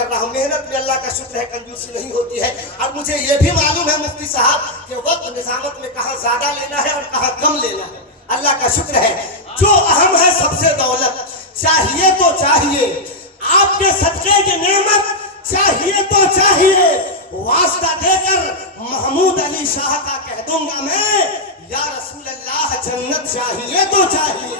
کر رہا ہوں. محنت میں اللہ کا شکر ہے کنجوسی نہیں ہوتی ہے. اور مجھے یہ بھی معلوم ہے مفتی صاحب کہ وقت نظامت میں کہاں زیادہ لینا ہے اور کہاں کم لینا ہے. اللہ کا شکر ہے. جو اہم ہے سب سے دولت چاہیے تو چاہیے, آپ کے صدقے کی نعمت چاہیے تو چاہیے. واسطہ دے کر محمود علی شاہ کا کہہ دوں گا میں, یا رسول اللہ جنت چاہیے تو چاہیے.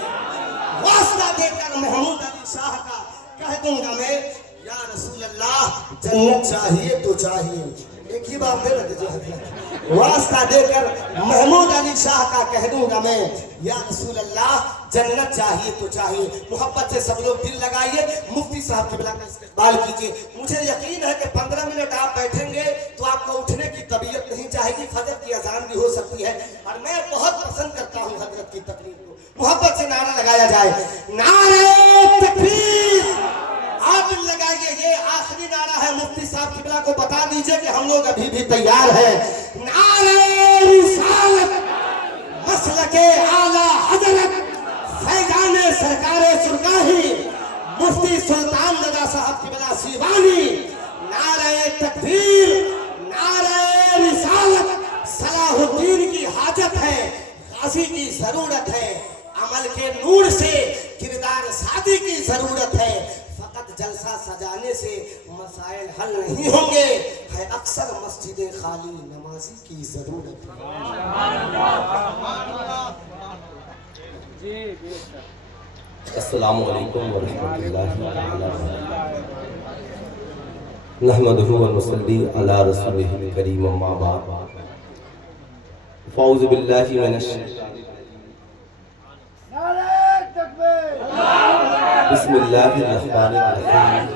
واسطہ دے کر محمود علی شاہ کا کہہ دوں گا میں, یا رسول اللہ جنت چاہیے تو چاہیے. ایک ہی بات دے رہے جو واسطہ دے کر محمود علی شاہ کا کہہ دوں گا میں, یا رسول اللہ جنت چاہیے تو چاہیے. محبت سے سب لوگ دل لگائیے, مفتی صاحب قبلہ کا استقبال کیجیے. مجھے یقین ہے کہ 15 منٹ آپ بیٹھیں گے تو آپ کو اٹھنے کی طبیعت نہیں چاہے گی. فجر کی اذان بھی ہو سکتی ہے. اور میں بہت پسند کرتا ہوں حضرت کی تقریر کو. محبت سے نعرہ لگایا جائے, نعرہ تکبیر. آپ لگائیے, یہ آخری نعرہ ہے. مفتی صاحب قبلہ کو بتا دیجئے کہ ہم لوگ ابھی بھی تیار ہیں. نعرہ رسالت, مسلک اعلی حضرت فیضان سرکار سرکاہی مفتی سلطان رضا صاحب قبلہ سیوانی. نعرہ تکبیر, نعرہ رسالت. صلاح الدین کی حاجت ہے, غازی کی ضرورت ہے. عمل کے نور سے کردار سادی کی ضرورت ہے. فقط جلسہ سجانے سے مسائل حل نہیں ہوں گے, ہے اکثر مسجد خالی نمازی کی ضرورت ہے. السلام علیکم ورحمۃ اللہ وبرکاتہ. نحمدہ و نصلی علی رسولہ الکریم, اما بعد. فاعوذ باللہ من الشیطان بسم اللہ الرحمن الرحیم.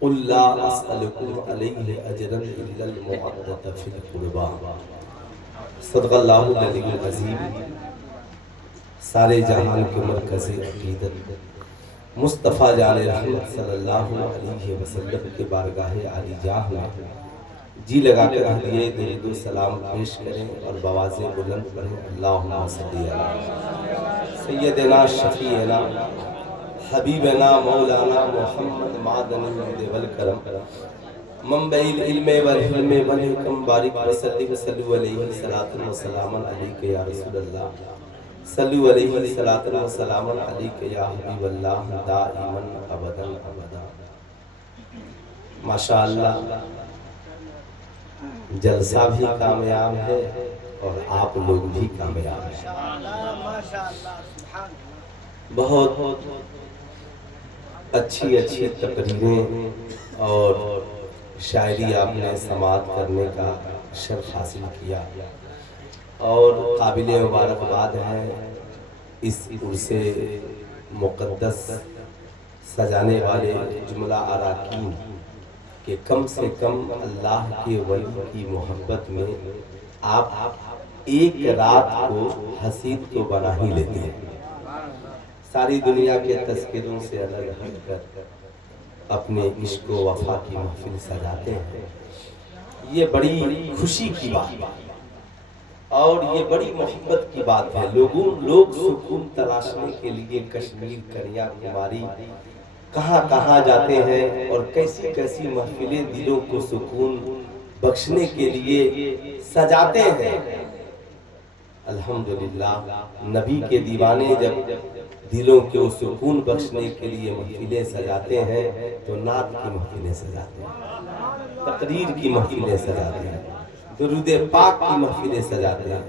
قل لا اسألکم علیہ اجرا الا المودۃ فی القربی. صدق اللہ العلی العظیم. سارے جہان کے مرکز عقیدت مصطفیٰ جان رحمت صلی اللہ علیہ وسلم کے بارگاہ عالی جاہ میں جی لگا کر ہدیہ درود و سلام پیش کریں اور بواز بلند پڑھیں. اللہم صلی علی سیدنا شفیعنا حبیبنا مولانا محمد معدن الجود والکرم منبع العلم والحلم والحکم. بارک وسلم صلو علیہ صلاۃ و سلام علیک یا رسول اللہ. صلو علیہ صلاۃ و سلام علیک یا حبیب اللہ دائما ابدا ابدا. ماشاءاللہ جلسہ بھی کامیاب ہے اور آپ لوگ بھی کامیاب ہیں. بہت اچھی اچھی تقریریں اور شاعری آپ نے سماعت کرنے کا شرف حاصل کیا اور قابل مبارکباد ہے اس عرص مقدس سجانے والے جملہ اراکین کہ کم سے کم اللہ کے ولی کی محبت میں آپ ایک رات کو حسین تو بنا ہی لیتے ہیں. ساری دنیا کے تذکروں سے الگ ہٹ کر اپنے عشق و وفا کی محفل سجاتے ہیں. یہ بڑی خوشی کی بات اور یہ بڑی محبت کی بات ہے. لوگ سکون تلاشنے کے لیے کشمیر, کنیا کماری کہاں کہاں جاتے ہیں اور کیسی کیسی محفلیں دلوں کو سکون بخشنے کے لیے سجاتے ہیں. الحمدللہ نبی کے دیوانے جب دلوں کو سکون بخشنے کے لیے محفلیں سجاتے ہیں تو نعت کی محفلیں سجاتے ہیں, تقریر کی محفلیں سجاتے ہیں, درود پاک کی محفلیں سجاتے ہیں,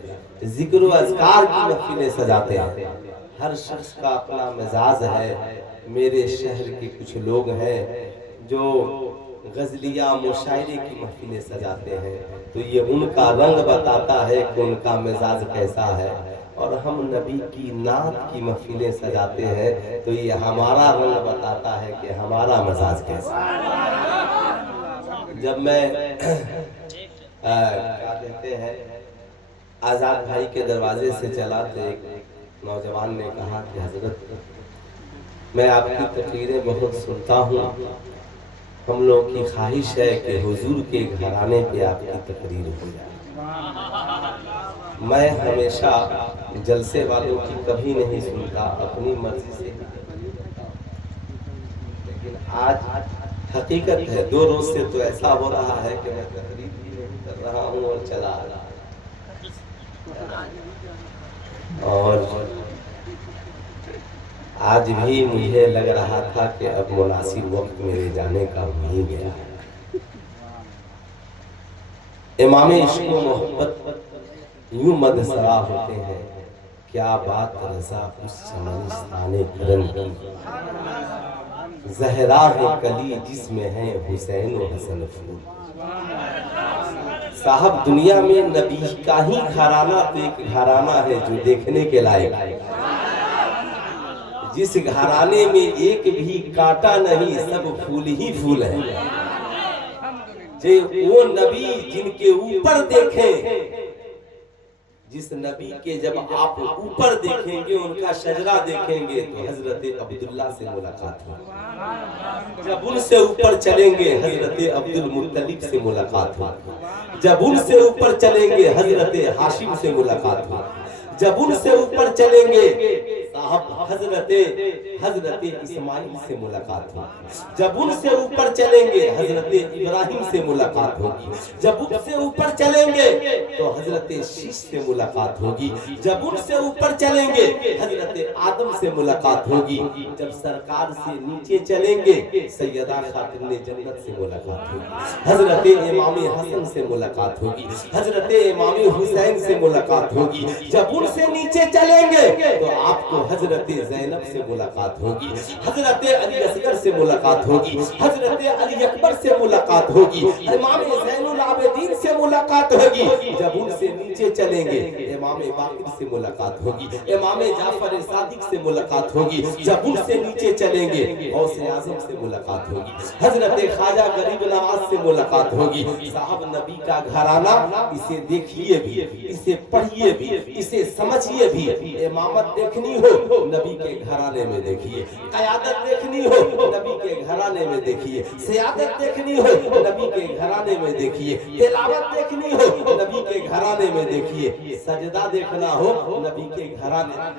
ذکر و اذکار کی محفلیں سجاتے ہیں. ہر شخص کا اپنا مزاج ہے. میرے شہر کے کچھ لوگ ہیں جو غزلیہ مشاعرے کی محفلیں سجاتے ہیں تو یہ ان کا رنگ بتاتا ہے کہ ان کا مزاج کیسا ہے. اور ہم نبی کی نعت کی محفلیں سجاتے ہیں تو یہ ہمارا رنگ بتاتا ہے کہ ہمارا مزاج کیسا ہے. جب میں کیا کہتے ہیں آزاد بھائی کے دروازے سے چلا تو ایک نوجوان نے کہا کہ حضرت میں آپ کی تقریریں بہت سنتا ہوں, ہم لوگوں کی خواہش ہے کہ حضور کے گھرانے پہ آپ کی تقریر ہو جائے. میں ہمیشہ جلسے والوں کی کبھی نہیں سنتا, اپنی مرضی سے, لیکن آج حقیقت ہے 2 روز سے تو ایسا ہو رہا ہے کہ میں تقریر بھی نہیں کر رہا ہوں اور چلا رہا اور آج بھی مجھے لگ رہا تھا کہ اب مناسب وقت میرے جانے کا ہو ہی گیا ہے۔ امام عشق و محبت یوں مدسرا ہوتے ہیں، کیا بات رضا اس چمنستان کرم کی، زہرا ہے کلی جس میں ہے حسین و حسن پھول۔ صاحب دنیا میں نبی کا ہی گھرانہ تو ایک گھرانہ ہے جو دیکھنے کے لائق ہے، جس گھرانے میں ایک بھی کانٹا نہیں، سب پھول ہی پھول ہیں۔ وہ نبی جن کے اوپر دیکھیں، جس نبی کے جب آپ اوپر دیکھیں گے، ان کا شجرہ دیکھیں گے تو حضرت عبداللہ سے ملاقات ہوگی، جب ان سے اوپر چلیں گے حضرت عبدالمطلب سے ملاقات ہوگی، جب ان سے اوپر چلیں گے حضرت ہاشم سے ملاقات ہوگی، جب ان سے اوپر چلیں گے صاحب حضرت اسماعیل سے ملاقات ہوگی، جب ان سے اوپر چلیں گے حضرت ابراہیم سے ملاقات ہوگی، جب ان سے اوپر چلیں گے تو حضرت شیش سے ملاقات ہوگی، جب ان سے اوپر چلیں گے حضرت آدم سے ملاقات ہوگی، جب سرکار سے نیچے چلیں گے سیدہ خاتون جنت سے ملاقات ہوگی، حضرت امام حسن سے ملاقات ہوگی، حضرت امام حسین سے ملاقات ہوگی، جب ان سے نیچے چلیں گے تو آپ کو حضرت زینب سے ملاقات ہوگی، حضرت علی اصغر سے ملاقات ہوگی، حضرت علی اکبر سے ملاقات ہوگی، امام زین العابدین سے ملاقات ہوگی، جب ان سے نیچے چلیں گے امام باقر سے ملاقات ہوگی، امام جعفر صادق سے ملاقات ہوگی، جب ان سے نیچے چلیں گے غوث اعظم سے ملاقات ہوگی، حضرت خواجہ غریب نواز سے ملاقات ہوگی۔ صاحب نبی کا گھرانہ اسے دیکھیے بھی، اسے پڑھیے بھی، اسے سمجھیے بھی۔ امامت دیکھنی ہو نبی کے گھرانے میں دیکھیے، قیادت دیکھنی ہو نبی کے گھرانے میں دیکھیے، سیادت دیکھنی ہو نبی کے گھرانے میں دیکھیے، تلاوت دیکھنی ہو نبی کے گھرانے میں دیکھیے، سجدہ دیکھنا ہو نبی کے گھرانے میں،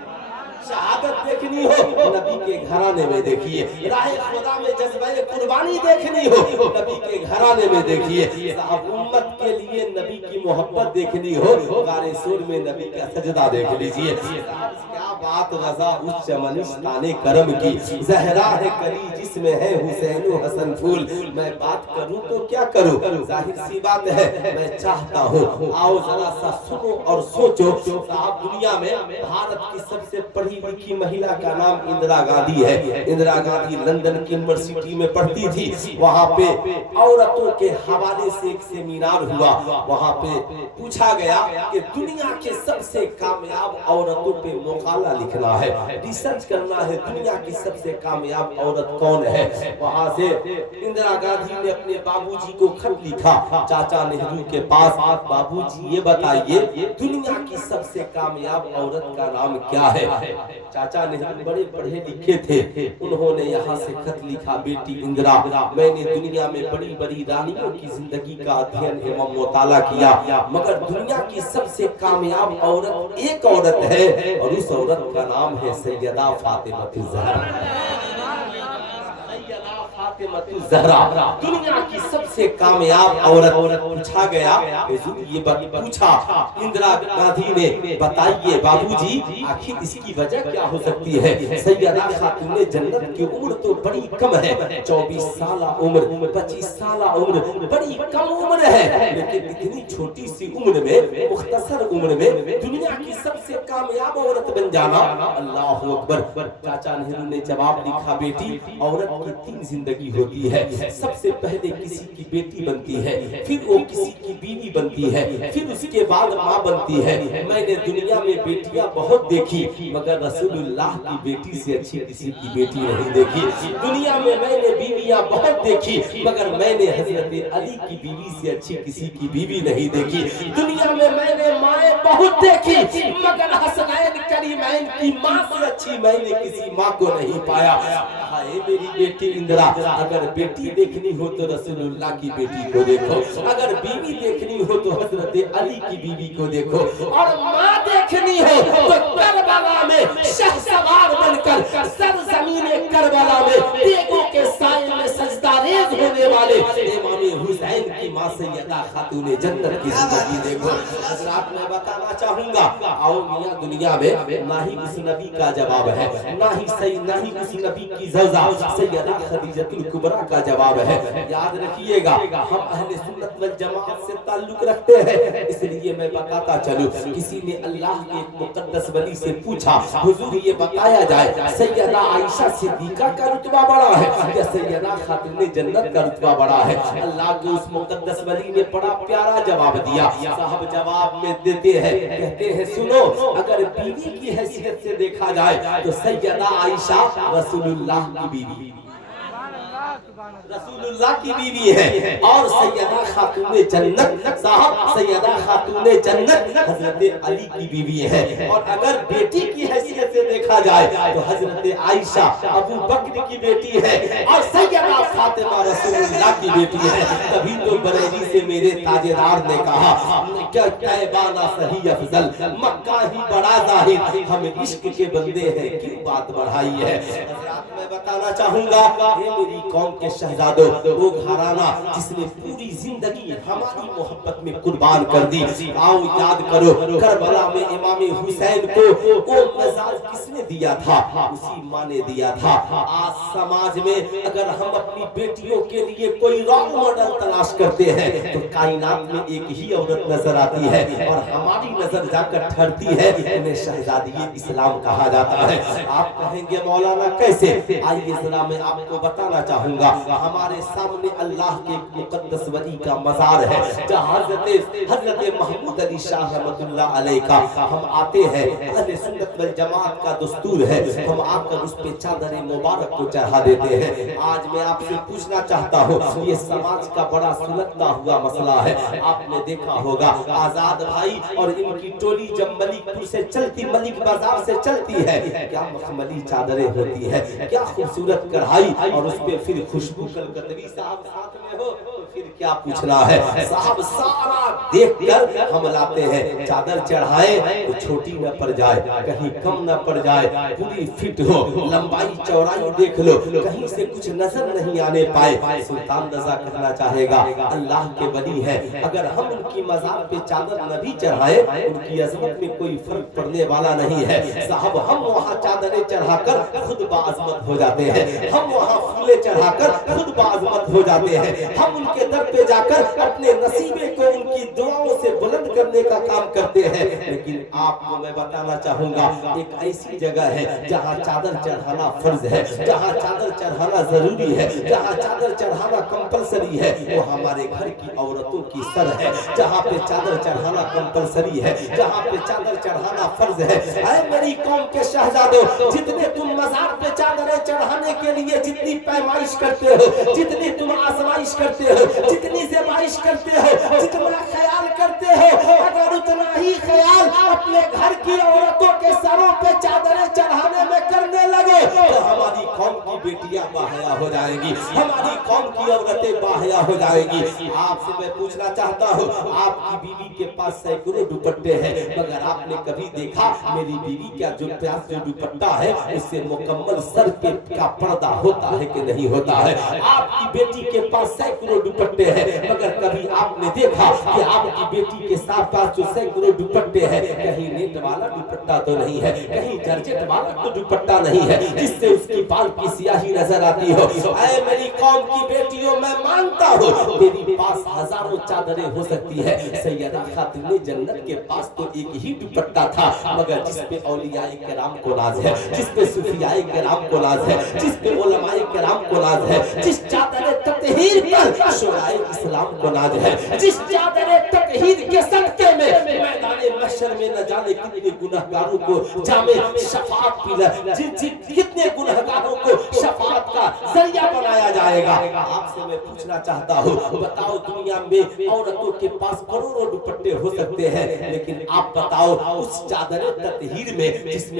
شہادت دیکھنی ہو نبی کے گھرانے میں دیکھیے، راہ خدا میں جذبہ قربانی دیکھنی ہو نبی کے گھرانے میں دیکھیے، صاحب امت کے لیے نبی کی محبت دیکھنی ہو غار سور میں نبی کا سجدہ دیکھ لیجئے۔ کیا بات رضا اس چمنستان کرم کی، زہرا ہے کلی جس میں ہے حسین و حسن پھول۔ میں بات کروں تو کیا کروں، ظاہر سی بات ہے میں چاہتا ہوں آؤ ذرا سا سنو اور سوچو۔ صاحب دنیا میں بھارت کی سب سے پڑھی لکھی مہیلا کا نام اندرا گاندھی ہے۔ اندرا گاندھی لندن کی یونیورسٹی میں پڑھتی تھی، وہاں پہ عورتوں کے حوالے سے ایک سیمینار ہوا، وہاں پہ پوچھا گیا کہ دنیا کے سب سے کامیاب عورتوں پہ مقالہ لکھنا ہے، ریسرچ کرنا ہے دنیا کی سب سے کامیاب عورت کون ہے۔ وہاں سے اندرا گاندھی نے اپنے بابو جی کو خط لکھا چاچا نہرو کے پاس، بابو جی یہ بتائیے دنیا کی سب سے کامیاب عورت کا نام کیا ہے۔ چاچا نہرو بڑے پڑھے لکھے تھے، انہوں نے یہاں سے خط لکھا بیٹی اندرا میں نے دنیا میں بڑی بڑی رانیوں کی زندگی کا ادھین ایوم مطالعہ کیا، مگر دنیا کی سب سے کامیاب عورت ایک عورت ہے اور اس عورت کا نام ہے سیدہ فاطمہ الزہرا۔ زہرا دنیا کی سب سے کامیاب عورت۔ پوچھا گیا یہ پوچھا اندرا گاندھی نے بتائیے بابو جی آخر اس کی وجہ کیا ہو سکتی ہے۔ سیدہ خاتون جنت کی عمر تو بڑی کم ہے، 24 سالہ عمر، 25 سالہ عمر، بڑی کم عمر ہے، لیکن اتنی چھوٹی سی عمر میں، مختصر عمر میں دنیا کی سب سے کامیاب عورت بن جانا، اللہ اکبر۔ چاچا نہرو نے جواب لکھا بیٹی عورت کی 3 زندگی ہوتی ہے، سب سے پہلے کسی کی بیٹی بنتی ہے، پھر وہ کسی کی بیوی بنتی ہے، پھر اس کے بعد ماں بنتی ہے۔ میں نے دنیا میں بیٹیاں بہت دیکھی مگر رسول اللہ کی بیٹی سے اچھی کسی کی بیٹی نہیں دیکھی۔ دنیا میں نے بیویاں بہت دیکھی مگر میں نے حضرت علی کی بیوی سے اچھی کسی کی بیوی نہیں دیکھی۔ دنیا میں نے مائیں بہت دیکھی مگر حسنین کریمین کی ماں سے اچھی میں نے کسی ماں کو نہیں پایا۔ اے میری بیٹی اندرا اگر بیٹی دیکھنی ہو تو رسول اللہ کی بیٹی کو دیکھو، اگر بیوی دیکھنی ہو تو حضرت علی کی بیوی کو دیکھو، اور ماں دیکھنی ہو تو کربلا میں شہسوار بن کر سرزمین کربلا میں دیگوں کے سائے میں والے امام حسین کی ماں سیدہ خاتون جنت کی زندگی دیکھو حضرات میں بتانا چاہوں گا اور میاں دنیا میں نہ ہی اس نبی کا جواب ہے نہ ہی اس نبی کی زوجہ سیدہ خدیجہ الکبریٰ کا جواب ہے یاد رکھیے گا ہم اہل سنت والجماعت سے تعلق رکھتے ہیں اس لیے میں بتاتا چلوں کسی نے اللہ کے ایک مقدس ولی سے پوچھا حضور یہ بتایا جائے سیدہ عائشہ صدیقہ کا رتبہ بڑا ہے یا سیدہ خاتون جنت کا رتبہ بڑا ہے اللہ کے اس مقدس ولی نے بڑا پیارا جواب دیا صاحب جواب میں دیتے ہیں کہتے ہیں سنو اگر بیوی کی حیثیت سے دیکھا جائے تو سیدہ عائشہ رسول اللہ کی بیوی رسول اللہ کی بیوی ہے اور سیدہ خاتون جنت صاحب سیدہ خاتون جنت حضرت علی کی بیوی ہے اور اگر بیٹی کی حیثیت سے دیکھا جائے تو حضرت عائشہ ابو بکر کی بیٹی ہے اور سیدہ فاطمہ رسول اللہ کی بیٹی ہے تبھی تو بریلی سے میرے تاجدار نے کہا کہ طیبہ صحیح افضل مکہ ہی بڑا ظاہر ہم عشق کے بندے ہیں کیوں بات بڑھائی ہے میں بتانا چاہوں گا یہ میری قوم کے شہزادوں وہ گھرانہ جس نے پوری زندگی ہماری محبت میں قربان کر دی آؤ یاد کرو کربلا میں امام حسین کو وہ مزاج کس نے دیا تھا اسی ماں نے دیا تھا آج سماج میں اگر ہم اپنی بیٹیوں کے لیے کوئی رول ماڈل تلاش کرتے ہیں تو کائنات میں ایک ہی عورت نظر آتی ہے اور ہماری نظر جا کر ٹھہرتی ہے انہیں شہزادی اسلام کہا جاتا ہے آپ کہیں گے مولانا کیسے آئیے ذرا میں آپ کو بتانا چاہوں گا ہمارے سامنے اللہ کے مقدس ولی کا مزار ہے جہاں حضرت محمود علی شاہ رحمت اللہ علیہ کا ہم آتے ہیں اہل سنت والجماعت کا دستور ہے ہم آ کر اس پہ چادر مبارک کو چڑھا دیتے ہیں آج میں آپ سے پوچھنا چاہتا ہوں یہ سماج کا بڑا سلگتا ہوا مسئلہ ہے آپ نے دیکھا ہوگا آزاد بھائی اور ان کی ٹولی جب ملک پور سے چلتی ملک بازار سے چلتی ہے کیا مخملی چادریں ہوتی ہے کیا خوبصورت کڑھائی اور اس پہ پھر خوشبو کلکتوی صاحب ساتھ میں ہو پھر کیا پوچھنا ہے صاحب سارا دیکھ کر ہم لاتے ہیں چادر چڑھائے تو چھوٹی نہ پڑ جائے کہیں کم نہ پڑ جائے پوری فٹ ہو لمبائی چوڑائی دیکھ لو کہیں سے کچھ نظر نہیں آنے پائے سلطان رضا کہنا چاہے گا اللہ کے ولی ہے اگر ہم ان کی مزار پہ چادر نہ بھی چڑھائے ان کی عظمت میں کوئی فرق پڑنے والا نہیں ہے صاحب ہم وہاں چادریں چڑھا کر خود باعظمت ہو جاتے ہیں ہم وہاں پھولے چڑھا کر خود باعظمت ہو جاتے ہیں ہم ان کے در پہ جا کر اپنے نصیبے کو ان کی دعاؤں سے بلند کرنے کا کام کرتے ہیں لیکن آپ کو میں بتانا چاہوں گا ایک ایسی جگہ ہے جہاں چادر چڑھانا فرض ہے جہاں چادر چڑھانا ضروری ہے جہاں چادر چڑھانا کمپلسری ہے وہ ہمارے گھر کی عورتوں کی سر ہے جہاں پہ چادر چڑھانا کمپلسری ہے جہاں پہ چادر چڑھانا فرض ہے اے میری قوم کے شہزادوں جتنے تم مزار پہ چادریں چڑھانے کے لیے جتنی پیمائش کرتے ہو جتنی تم آزمائش کرتے ہو جتنی زمائش کرتے ہو جتنا خیال کرتے ہو اگر اتنا ہی خیال اپنے گھر کی عورتوں کے سروں پہ چادریں چڑھانے میں کرنے لگے تو ہماری قوم کی بیٹیاں باحیا ہو جائیں گی ہماری قوم کی عورتیں باحیا ہو جائیں گی آپ سے میں پوچھنا چاہتا ہوں آپ کی بیوی کے پاس سینکڑوں دوپٹے ہیں مگر آپ نے کبھی دیکھا میری بیوی کا جو پیاس جو دوپٹہ ہے اس سے مکمل سر کا پردہ ہوتا ہے کہ نہیں ہوتا ہے آپ کی بیٹی کے پاس سینکڑوں دوپٹے ہیں مگر کبھی آپ نے دیکھا کہ آپ کی بیٹی کے ساتھ پاس جو سینکڑوں دوپٹے ہیں کہیں نیٹ والا دوپٹہ تو نہیں ہے کہیں جرجٹ والا تو دوپٹہ نہیں ہے جس سے اس کی بال کی سیاہی نظر آتی ہو اے میری قوم کی بیٹیوں میں مانتا ہوں تیری پاس ہزاروں چادریں ہو سکتی ہے سیدہ خاتون جنت کے پاس تو ایک ہی دوپٹہ تھا مگر جس پہ اولیاء کرام کو ناز ہے جس پہ صوفیاء کرام کو ناز ہے جس پہ علماء کرام کو ناز ہے جس چادر تطہیر پر شورائے اسلام کو ناز ہے جس چادر تطہیر کے صدقے میں میدان محشر میں نہ جانے کتنے گنہگاروں کو جامع شفاعت پلا کتنے گنہگاروں کو شفاعت کا ذریعہ بنایا جائے گا آپ سے میں پوچھنا چاہتا ہوں بتاؤ دنیا میں عورتوں کے پاس کروڑوں دوپٹے ہو سکتے ہیں لیکن آپ بتاؤ اس چادر تطہیر میں جس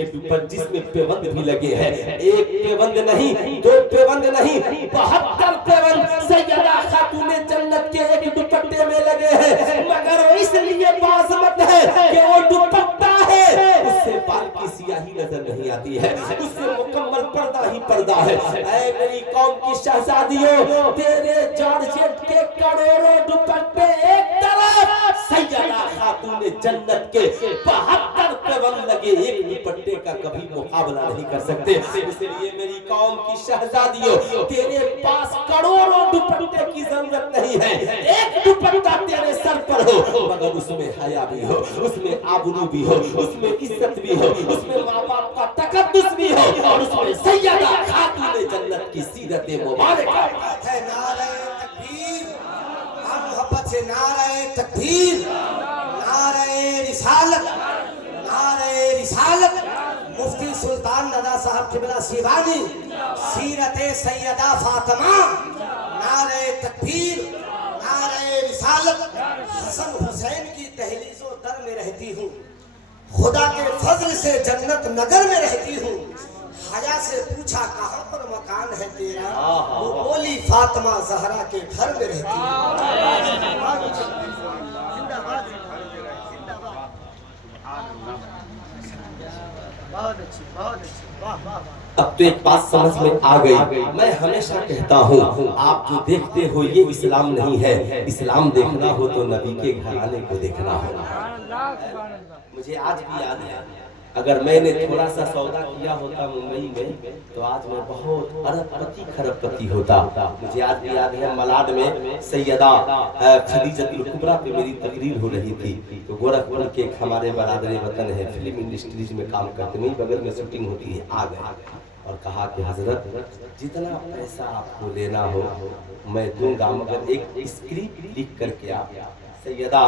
میں پیوند بھی لگے ہیں ایک پیوند نہیں دو پیوند نہیں 72 پیوند سیدہ خاتون جنت کے ایک دوپٹے میں لگے ہیں مگر اس لیے باعظمت ہے کہ وہ دوپٹہ ہے اس سے بال کی سیاہی نظر نہیں نہیں آتی ہے، اس سے مکمل پردہ ہی پردہ ہے۔ اے میری قوم کی شہزادیوں، تیرے جارجٹ کے کروڑوں دوپٹے ایک طرف، سیدہ خاتون جنت کے 72 پیون لگے ایک دوپٹے کا کبھی مقابلہ نہیں کر سکتے۔ اس لیے میری قوم کی شہزادیوں، تیرے پاس کروڑوں دوپٹے کی ضرورت نہیں ہے، ایک دوپٹہ تیرے سر پر ہو مگر اس میں حیا بھی ہو، اس میں آبرو بھی ہو، اس میں عزت بھی ہو، اس میں ماں باپ کا تقدس بھی ہو، اور اس میں سیدہ خاتون جنت کی سیرت مبارک ہے۔ نعرہ تکبیر، ہم محبت سے نعرہ تکبیر، نعرہ رسالت، نعرہ رسالت۔ مفتی سلطان رضا صاحب قبلہ سیوانی، سیرت سیدہ فاطمہ، نعرہ تکبیر، نعرہ رسالت۔ حسن حسین کی دہلیز و در میں رہتی ہوں، خدا کے فضل سے جنت نگر میں رہتی ہوں۔ حیا سے پوچھا کہاں پر مکان ہے تیرا، وہ بولی فاطمہ زہرا کے گھر میں رہتی ہوں۔ اب تو ایک بات سمجھ میں آ گئی، میں ہمیشہ کہتا ہوں آپ جو دیکھتے ہو یہ اسلام نہیں ہے، اسلام دیکھنا ہو تو نبی کے گھرانے کو دیکھنا ہوگا۔ مجھے آج بھی یاد ہے، اگر میں نے تھوڑا سا سودا کیا ہوتا ممبئی میں تو آج میں بہت ارب پتی خرب پتی ہوتا۔ مجھے آج بھی یاد ہے ملاڈ میں سیدہ خدیجہ الکبریٰ پہ میری تقریر ہو رہی تھی، تو گورکھپور کے ایک ہمارے برادر وطن ہے، فلم انڈسٹریز میں کام کرتے ہیں، بغل میں شوٹنگ ہوتی ہے، آ گئے اور کہا کہ حضرت جتنا پیسہ آپ کو لینا ہو میں دوں گا، مگر ایک اسکرپٹ لکھ کر کے آپ سیدہ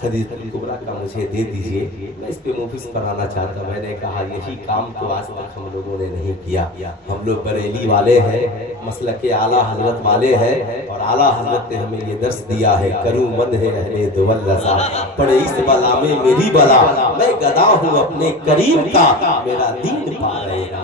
خدیجہ الکبریٰ کا مجھے دے دیجئے، میں اس پہ موویز بنانا چاہتا۔ میں نے کہا یہی کام تو آج تک ہم لوگوں نے نہیں کیا، ہم لوگ بریلی والے ہیں، مسلک اعلیٰ حضرت والے ہیں، اور اعلیٰ حضرت نے ہمیں یہ درس دیا ہے، کروں مد ہے اہل دول رضا، پڑے اس بلا میں میری بلا، میں گدا ہوں اپنے کریم کا، میرا دین پا رہے گا۔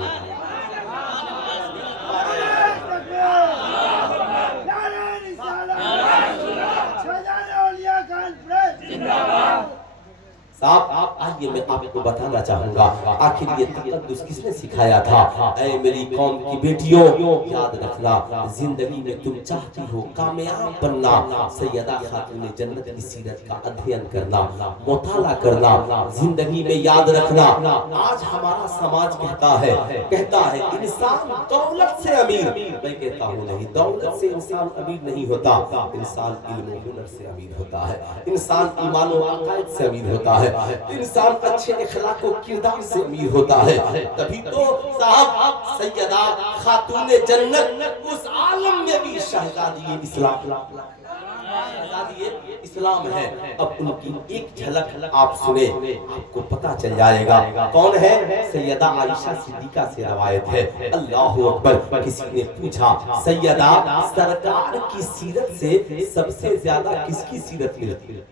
صاحب آئیے میں آپ کو بتانا چاہوں گا آخر یہ تقدس کس نے سکھایا تھا۔ اے میری قوم کی بیٹیوں، یاد رکھنا زندگی میں تم چاہتی ہو کامیاب بننا، سیدہ خاتون جنت کی سیرت کا ادھین کرنا، مطالعہ کرنا، زندگی میں یاد رکھنا۔ آج ہمارا سماج کہتا ہے انسان دولت سے امیر، میں کہتا ہوں نہیں، دولت سے انسان امیر نہیں ہوتا، انسان علم و ہنر سے امیر ہوتا ہے، انسان ایمان و عقائد سے امیر ہوتا ہے، انسان اچھے اخلاق و کردار سے امیر ہوتا ہے۔ تبھی تو صاحب سیدہ خاتون جنت اس عالم میں بھی شہزادی اسلام ہے۔ اب ان کی ایک جھلک آپ سنیں، آپ کو پتہ چل جائے گا کون ہے۔ سیدہ عائشہ صدیقہ سے روایت ہے، اللہ اکبر، کسی نے پوچھا سیدہ سرکار کی سیرت سے سب سے زیادہ کس کی سیرت ملتی ہے؟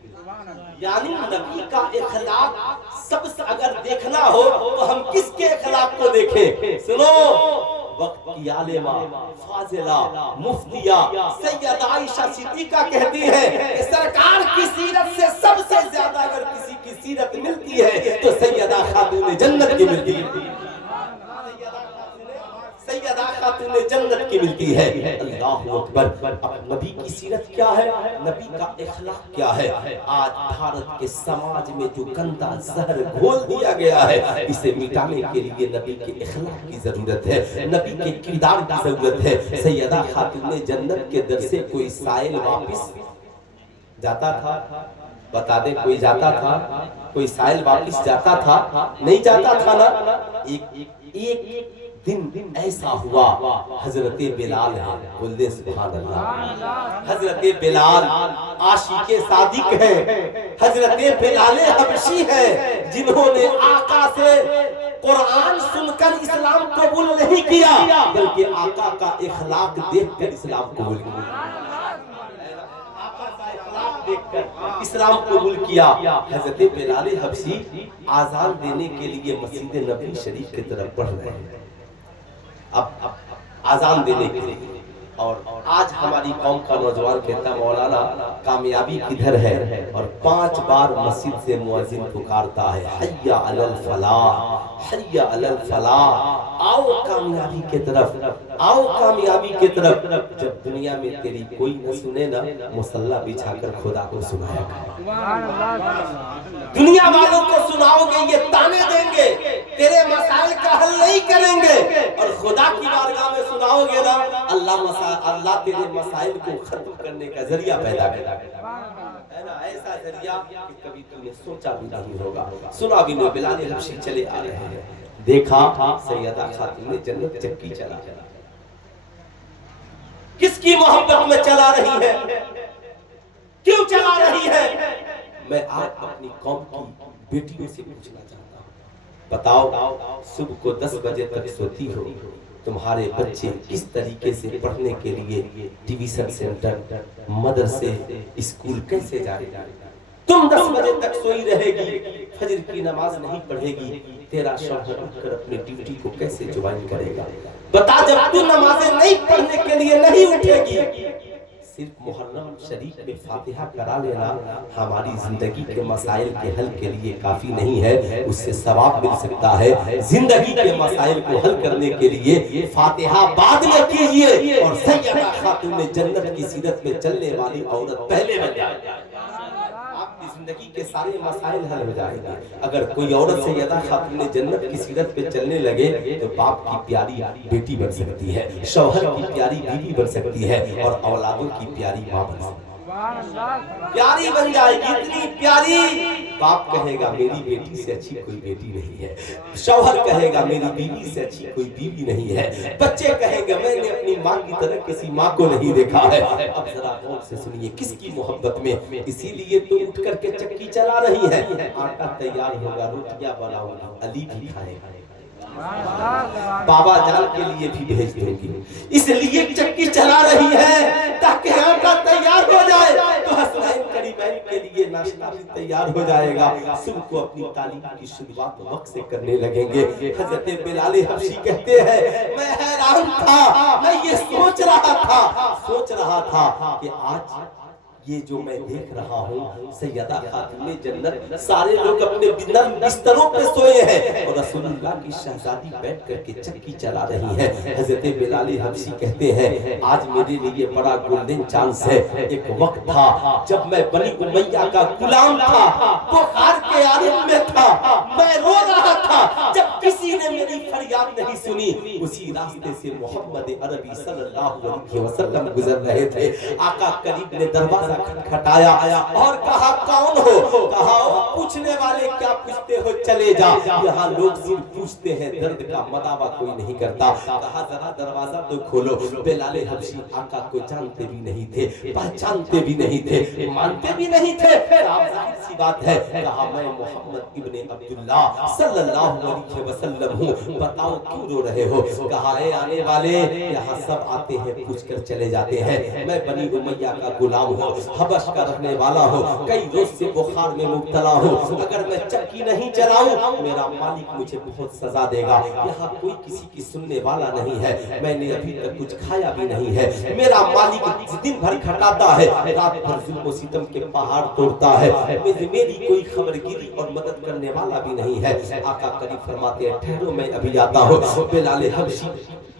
یعنی نبی کا اخلاق سب سے اگر دیکھنا ہو تو ہم کس کے اخلاق کو دیکھیں؟ سنو، وقت کی عالمہ فاضلہ مفتیہ سیدہ عائشہ صدیقہ کہتی ہے کہ سرکار کی سیرت سے سب سے زیادہ اگر کسی کی سیرت ملتی ہے تو سیدہ خاتون جنت کی ملتی ہے، سیدہ خاتون جنت کی ملتی ہے۔ اللہ اکبر۔ اب نبی کی سیرت کیا ہے، نبی کا اخلاق کیا ہے؟ آج بھارت کے سماج میں جو گندا زہر گھول دیا گیا ہے، اسے مٹانے کے لیے نبی کے اخلاق کی ضرورت ہے، نبی کے کردار کی ضرورت ہے۔ سیدہ خاتون جنت کے در سے کوئی سائل واپس جاتا تھا؟ بتا دیں، کوئی جاتا تھا؟ کوئی سائل واپس جاتا تھا؟ نہیں جاتا تھا نا۔ ایک دن ایسا ہوا، حضرت بلال ہے، بول دے سبحان اللہ، حضرت بلال عاشق صادق ہے، حضرت بلال حبشی ہے، جنہوں نے آقا سے قرآن سن کر اسلام قبول نہیں کیا بلکہ آقا کا اخلاق دیکھ کر اسلام قبول کیا، اسلام قبول کیا۔ حضرت بلال حبشی آزان دینے کے لیے مسجد نبی شریف کی طرف بڑھ رہے ہیں، اب آزان دینے کے لیے، اور آج ہماری قوم کا نوجوان کہتا مولانا کامیابی کدھر ہے، اور 5 بار مسجد سے مؤذن پکارتا ہے حی علی الفلاح، حی علی الفلاح، آؤ کامیابی کی طرف، آؤ کامیابی کی طرف۔ جب دنیا میں تیری کوئی نہ سنے نا، مصلی بچھا کر خدا کو سنایا کر۔ دنیا والوں کو سناؤ گے یہ تانے دیں گے، تیرے مسائل کا حل نہیں کریں گے، اور خدا کی بارگاہ میں سناؤ گے نا، اللہ تیرے مسائل کو ختم کرنے کا ذریعہ پیدا کرے گا، ہے نا؟ ایسا ذریعہ کہ کبھی تو نے سوچا بھی نہیں ہوگا۔ سنا بھی نو بلال حبشی چلے آ رہے ہیں، دیکھا سیدہ خاتون جنت چکی چلا، کس کی محبت میں چلا رہی ہے، کیوں چلا رہی ہے؟ میں آج اپنی قوم کی بیٹیوں سے پوچھنا چاہتا ہوں، بتاؤ صبح کو 10 بجے تک سوتی ہو، تمہارے بچے کس طریقے سے پڑھنے کے لیے ٹیوشن سینٹر، مدرسے، اسکول کیسے جائے؟ تم 10 بجے تک سوئی رہے گی، فجر کی نماز نہیں پڑھے گی، تیرا شوہر اٹھ کر اپنی ڈیوٹی کو کیسے جوائن کرے گا؟ بتا، جب تو نمازیں نہیں پڑھنے کے لیے نہیں اٹھے گی، صرف محرم شریف میں فاتحہ کرا لینا ہماری زندگی کے مسائل کے حل کے لیے کافی نہیں ہے، اس سے ثواب مل سکتا ہے۔ زندگی کے مسائل کو حل کرنے کے لیے فاتحہ بعد میں کیجئے، اور سیدہ خاتون جنت کی سیرت میں چلنے والی عورت پہلے بن جائے، آپ کی زندگی کے سارے مسائل حل ہو جائیں گے۔ اگر کوئی عورت سیدہ خاتون جنت کی سیرت پہ چلنے لگے تو باپ کی پیاری بیٹی بن سکتی ہے، شوہر کی پیاری بیوی بن سکتی ہے، اور اولادوں کی پیاری ماں بن سکتی ہے، پیاری بن جائے گی، اتنی پیاری۔ باپ کہے گا میری بیٹی سے اچھی کوئی بیٹی نہیں ہے، شوہر کہے گا میری بیوی سے اچھی کوئی بیوی نہیں ہے، بچے کہیں گے میں نے اپنی ماں کی طرح کسی ماں کو نہیں دیکھا ہے۔ اب ذرا غور سے سنیے، کس کی محبت میں؟ اسی لیے تو اٹھ کر کے چکی چلا رہی ہے، آٹا تیار ہوگا، روٹیاں بناؤ گی، علی بھی کھائے گا، بابا جان کے لیے بھی بھیج دوں گی، اس لیے چکی چلا رہی ہے تاکہ آٹا تیار ہو جائے تو حسنین کریمین کے لیے ناشتہ بھی تیار ہو جائے گا۔ صبح کو اپنی تعلیم کی شروعات وقت سے کرنے لگیں گے۔ حضرت بلال حبشی کہتے ہیں میں حیران تھا، میں یہ سوچ رہا تھا کہ آج یہ جو میں دیکھ رہا ہوں، سیدہ خاتون جنت سارے لوگ اپنے بستروں پہ سوئے ہیں، اور رسول اللہ کی شہزادی بیٹھ کر کے چکی چلا رہی ہے۔ حضرت بلال حبشی کہتے ہیں آج میرے لیے بڑا گولڈن چانس ہے۔ ایک وقت تھا جب میں بنی امیہ کا غلام تھا، بخار کے عالم میں تھا، میں رو رہا تھا، جب کسی نے میری فریاد نہیں سنی، اسی راستے سے محمد عربی صلی اللہ علیہ وسلم گزر رہے تھے۔ آقا کریم نے دروازہ کھٹایا اور کہا کون ہو؟ کہا پوچھنے والے کیا پوچھتے ہو، چلے جا، یہاں لوگ صرف پوچھتے ہیں، درد کا مداوع کوئی نہیں کرتا۔ کہا ذرا دروازہ تو کھولو۔ بلال حبشی آقا کو جانتے بھی نہیں تھے، پہچانتے بھی نہیں تھے، مانتے بھی نہیں تھے، ظاہر سی بات ہے۔ کہا میں محمد ابن عبداللہ صلی اللہ علیہ وسلم ہوں، بتاؤ کیوں رو رہے ہو؟ کہا اے آنے والے، یہاں سب آتے ہیں پوچھ کر چلے جاتے ہیں، میں بنی امیہ کا غلام ہوں، حبش کا رہنے والا ہو، کئی روز سے بخار میں مبتلا ہوں، اگر میں چکی نہیں چلاؤں میرا مالک مجھے بہت سزا دے گا، یہاں کوئی کسی کی سننے والا نہیں ہے، میں نے ابھی تک کچھ کھایا بھی نہیں ہے، میرا مالک دن بھر کھٹاتا ہے، رات بھر ظلم و ستم کے پہاڑ توڑتا ہے، میری کوئی خبر گیری اور مدد کرنے والا بھی نہیں ہے۔ آقا کریم فرماتے ہیں ٹھہرو میں ابھی آتا ہوں۔ بلال حبشی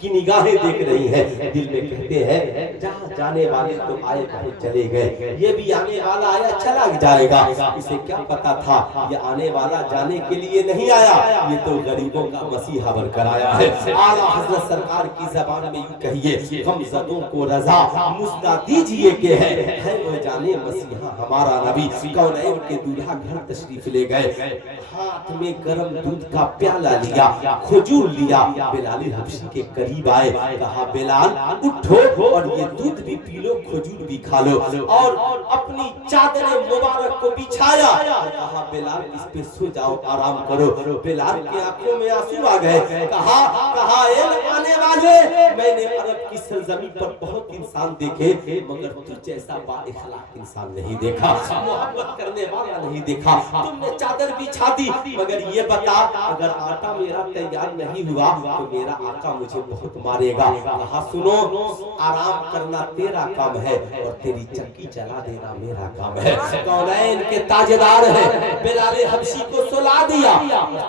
کی نگاہیں دیکھ رہی ہے، دل میں کہتے ہیں جہاں جانے والے تو آئے بہت چلے گئے، یہ بھی آنے والا آیا چلا جائے گا۔ اسے کیا پتا تھا یہ آنے والا جانے کے لیے نہیں آیا، یہ تو غریبوں کا مسیحا بن کر آیا ہے۔ اعلیٰ حضرت سرکار کی زبان میں یوں کہیے غمزدوں کو رضا مسنا دیجئے کہ ہے وہ جانے مسیحا ہمارا نبی۔ کونین کے دولہا گھر تشریف لے گئے، ہاتھ میں گرم دودھ کا پیالہ لیا، کھجور لیا، بلال حبشی کے قریب آئے، کہا بلال اٹھو اور یہ دودھ بھی پی لو، کھجور بھی کھا لو، اور اپنی چادر مبارک کو بچھایا، کہا بلال اس پہ سو جاؤ آرام کرو۔ بلال کی آنکھوں میں آنسو آ گئے، کہا اے آنے والے میں نے عرب کی سرزمین پر بہت انسان دیکھے مگر تجھ جیسا با اخلاق انسان نہیں دیکھا، محبت کرنے والا نہیں دیکھا۔ تم نے چادر بچھا دی مگر یہ بتا اگر آٹا میرا تیار نہیں ہوا تو میرا آقا مجھے بہت مارے گا۔ کہا سنو آرام کرنا تیرا کام ہے اور تیری چکی چلا دینا میرا کام ہے۔ کونین کے تاجدار ہیں، بلال حبشی کو سلا دیا،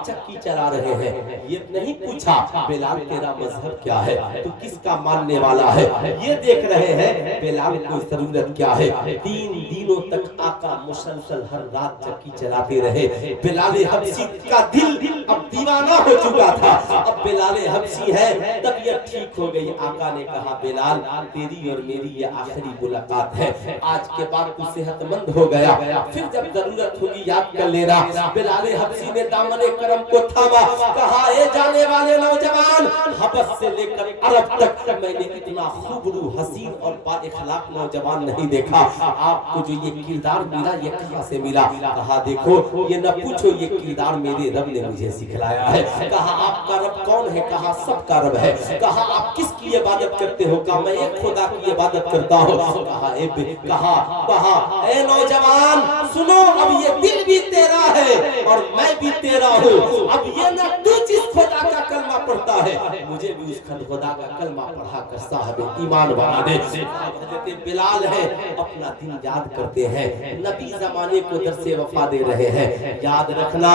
چکی چلا رہے ہیں۔ یہ نہیں پوچھا بلال تیرا مذہب کیا ہے، تو کس کا ماننے والا ہے، یہ دیکھ رہے ہیں بلال کو ضرورت کیا ہے۔ 3 دنوں تک آقا مسلسل ہر رات چکی چلاتے رہے۔ بلال حبشی کا دل اب دیوانہ ہو چکا تھا، اب بلال حبشی ہے طبیعت ٹھیک ہو گئی۔ آقا نے کہا بلال تیری اور میری یہ آخری ملاقات ہے، آج کے بعد تو صحت مند ہو گیا، پھر جب ضرورت ہوگی یاد کر لینا۔ بلال حبشی نے دامن کرم کو تھاما، کہا اے جانے والے نوجوان، حبش سے لے کر عرب تک میں نے اتنا خوبرو حسین اور با اخلاق نوجوان نہیں دیکھا۔ آپ کو جو یہ کردار ملا یہ کہاں سے ملا؟ کہا دیکھو یہ نہ پوچھو، یہ کردار میرے رب نے مجھے سکھلایا ہے۔ کہا آپ کا رب کون ہے؟ کہا سب کا رب ہے۔ کہا آپ کس کی عبادت کرتے ہو؟ کہا میں ایک خدا کی عبادت کرتا ہوں۔ کہا اے نوجوان سنو، اب یہ دل بھی تیرا ہے اور میں بھی تیرا ہوں، اب یہ نہ تو جس خدا کا کلمہ پڑھتا ہے مجھے بھی اس خدا کا کلمہ پڑھا کر صاحب ایمان بنا دے۔ حضرت بلال ہے اپنا دن یاد کرتے ہیں، نبی زمانے کو درس وفا دے رہے ہیں۔ یاد رکھنا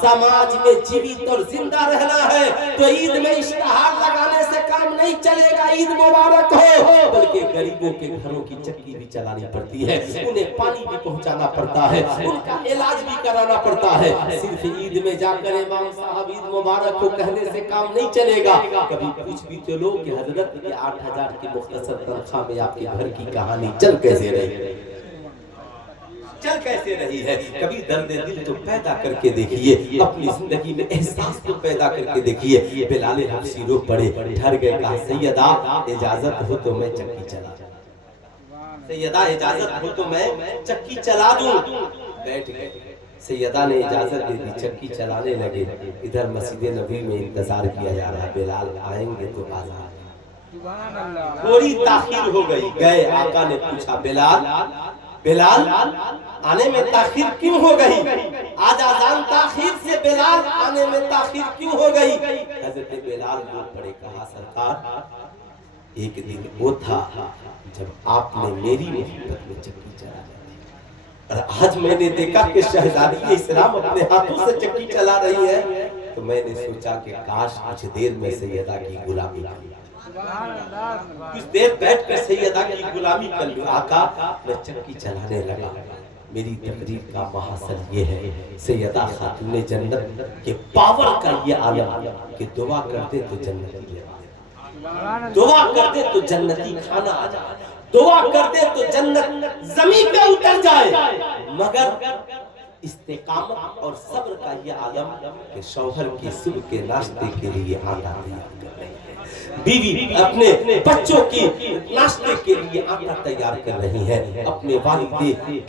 سماج میں جیوت اور زندہ رہنا ہے تو عید میں اشتہار لگانے سے کام نہیں چلے گا، عید مبارک ہو، بلکہ غریبوں کے گھروں کی چکی بھی چلانی پڑتی ہے، انہیں پانی بھی پہنچانا پڑتا ہے، ان کا علاج بھی کرانا پڑتا ہے۔ صرف عید میں جا کر امام صاحب عید مبارک کو کہنے سے کام نہیں چلے گا۔ کبھی پوچھ بھی تو لوگ کہ حضرت یہ 8000 کی مختصر تنخواہ میں آپ کے گھر کی کہانی چل کیسے رہی ہے؟ کبھی درد دل تو پیدا کر کے دیکھیے، اپنی زندگی میں احساس کو پیدا کر کے دیکھیے۔ بلال حبشی رو پڑے، ٹھہر گئے، کہا سیدہ اجازت ہو تو میں چکی چلا دوں، سیدہ اجازت ہو تو میں چکی چلا دوں۔ بیٹھ گئے، سیدہ نے اجازت دے دی، چکی چلانے لگے۔ ادھر مسجد نبی میں انتظار کیا جا رہا ہے، بلال آئیں گے تو آزاد۔ تھوڑی تاخیر ہو گئی، گئے، آقا نے پوچھا بلال آنے میں تاخیر کیوں ہو گئی؟ آج اذان تاخیر سے بلال آنے میں تاخیر کیوں ہو گئی؟ حضرت بلال رو پڑے، کہا سرکار ایک دن وہ تھا جب آپ نے میری محبت میں چکی چلا دی، اور آج میں نے دیکھا کہ شہزادی اسلام اپنے ہاتھوں سے چکی چلا رہی ہے، تو میں نے سوچا کہ کاش کچھ دیر میں سیدہ کی غلامی کر لوں، کچھ دیر بیٹھ کر سیدہ کی غلامی کر لوں۔ آقا میں چکی چلانے لگا۔ میری تقریر کا محاصل یہ ہے، سیدہ خاتون جنت کے پاور کا یہ عالم کہ دعا کرتے تو جنتی لے آئے، دعا کرتے تو جنتی کھانا آ جائے، دعا کرتے تو جنت زمین پہ اتر جائے، مگر استقامت اور صبر کا یہ عالم کہ شوہر کی صبح کے ناشتے کے لیے آٹا تیار کر رہی ہے، بیوی اپنے بچوں کی ناشتے کے لیے آٹا تیار کر رہی ہے، اپنے والد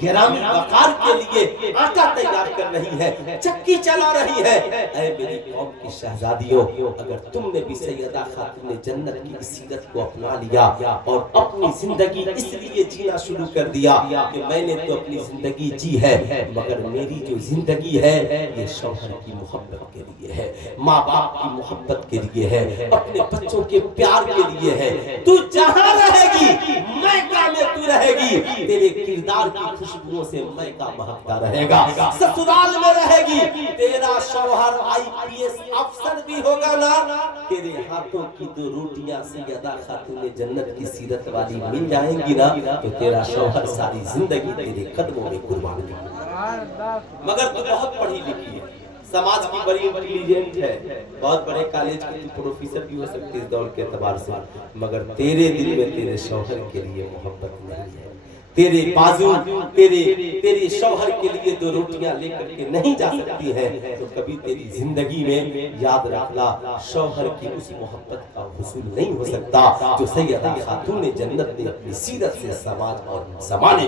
گرامی وقار کے لیے آٹا تیار کر رہی ہے، چکی چلا رہی ہے۔ اے میری قوم کی شہزادیوں، اگر تم نے بھی سیدہ خاتون جنت کی اس سیرت کو اپنا لیا اور اپنی زندگی اس لیے جینا شروع کر دیا کہ میں نے تو اپنی زندگی جی ہے، مگر میری جو زندگی ہے یہ شوہر کی محبت کے لیے ہے، ماں باپ کی محبت کے لیے ہے، اپنے بچوں کے پیار کے لیے ہے۔ تو جہاں رہے گی میکہ میں تو رہے گی، تیرے کردار کی خوشبوؤں سے میکہ مہکتا رہے گا۔ سسرال میں رہے گی، تیرا شوہر IPS افسر بھی ہوگا نا، تیرے ہاتھوں کی 2 روٹیاں سیدہ خاتون جنت کی سیرت والی مل جائیں گی نا، تو تیرا شوہر ساری زندگی تیرے قدموں میں قربان کرے۔ مگر تو بہت پڑھی لکھی ہے، سماج کی بڑی انٹیلیجنٹ ہے، بہت بڑے کالج کی پروفیسر بھی ہو سکتی اس دور کے اعتبار سے، مگر تیرے دل میں تیرے شوہر کے لیے محبت نہیں ہے، تیرے بازو تیرے شوہر کے لیے 2 روٹیاں لے کر کے نہیں جا سکتی ہے، تو کبھی تیری زندگی میں یاد رکھنا شوہر کی اس محبت کا حصول نہیں ہو سکتا جو سیدہ خاتون جنت نے اپنی سیرت سے سماج اور زمانے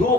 2